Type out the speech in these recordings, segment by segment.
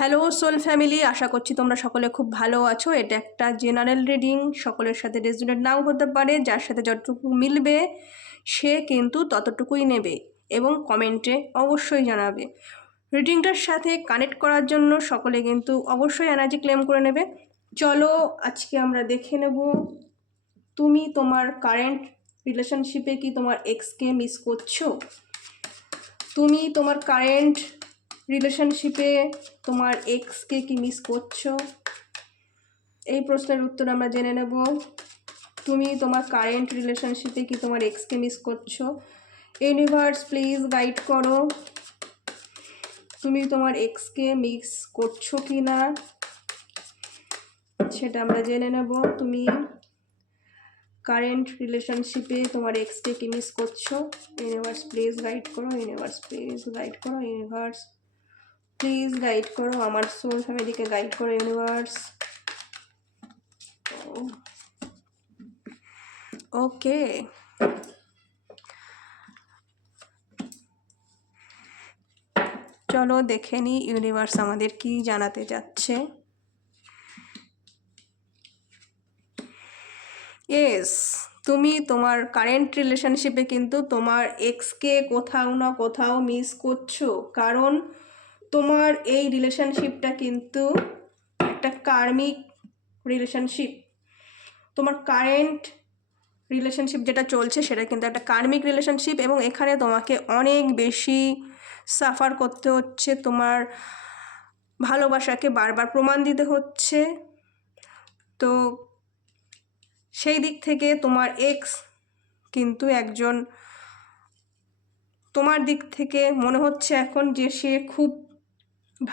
Hello soul family, আশা করছি তোমরা সকলে খুব ভালো আছো। এটা একটা জেনারেল রিডিং, সকলের সাথে রেজোনেট নাও হতে পারে। যার সাথে যতটুকু মিলবে সে কিন্তু ততটুকুই নেবে এবং কমেন্টে অবশ্যই জানাবে। রিডিংটার সাথে কানেক্ট করার জন্য সকলে কিন্তু অবশ্যই এনার্জি ক্লেম করে নেবে। চলো আজকে আমরা দেখে নেব, তুমি তোমার কারেন্ট রিলেশনশিপে কি তোমার এক্সকে মিস করছো? তুমি তোমার কারেন্ট রিলেশনশিপে তোমার এক্সকে কি মিস করছো? এই প্রশ্নের উত্তর আমরা জেনে নেব। তুমি তোমার কারেন্ট রিলেশনশিপে কি তোমার এক্সকে মিস করছো? ইউনিভার্স প্লিজ গাইড করো, তুমি তোমার এক্সকে মিস করছো কি না সেটা আমরা জেনে নেব। তুমি কারেন্ট রিলেশনশিপে তোমার এক্সকে কি মিস করছো? ইউনিভার্স প্লিজ গাইড করো, ইউনিভার্স প্লিজ গাইড করো, ইউনিভার্স প্লিজ গাইড করো, আমার সোল ফ্যামিলিকে গাইড করো ইউনিভার্স। ওকে, চলো দেখে নি ইউনিভার্স আমাদের কি জানাতে যাচ্ছে। ইয়েস, তুমি তোমার কারেন্ট রিলেশনশিপে কিন্তু তোমার এক্সকে কোথাও না কোথাও মিস করছো, কারণ তোমার এই রিলেশনশিপটা কিন্তু একটা কার্মিক রিলেশনশিপ। তোমার কারেন্ট রিলেশনশিপ যেটা চলছে সেটা কিন্তু একটা কার্মিক রিলেশনশিপ, এবং এখানে তোমাকে অনেক বেশি সাফার করতে হচ্ছে, তোমার ভালোবাসাকে বারবার প্রমাণ দিতে হচ্ছে। তো সেই দিক থেকে তোমার এক্স কিন্তু একজন, তোমার দিক থেকে মনে হচ্ছে এখন যে সে খুব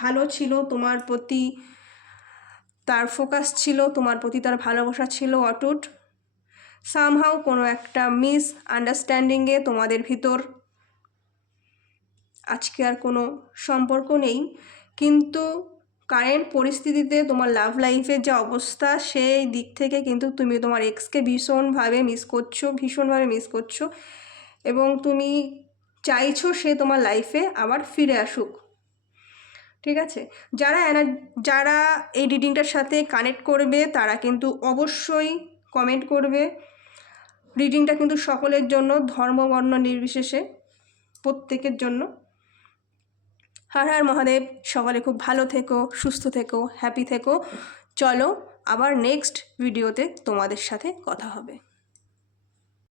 ভালো ছিল, তোমার প্রতি তার ফোকাস ছিল, তোমার প্রতি তার ভালোবাসা ছিল অটুট। সামহাও কোনো একটা মিস আন্ডারস্ট্যান্ডিংয়ে তোমাদের ভিতর আজকে আর কোনো সম্পর্ক নেই, কিন্তু কারেন্ট পরিস্থিতিতে তোমার লাভ লাইফের যে অবস্থা সেই দিক থেকে কিন্তু তুমি তোমার এক্সকে ভীষণভাবে মিস করছো এবং তুমি চাইছো সে তোমার লাইফে আবার ফিরে আসুক। ঠিক আছে, যারা এই রিডিংটার সাথে কানেক্ট করবে তারা কিন্তু অবশ্যই কমেন্ট করবে। রিডিংটা কিন্তু সকলের জন্য, ধর্ম বর্ণ নির্বিশেষে প্রত্যেকের জন্য। হর হর মহাদেব, সকলে খুব ভালো থেকো, সুস্থ থেকো, হ্যাপি থেকো। চলো আবার নেক্সট ভিডিওতে তোমাদের সাথে কথা হবে।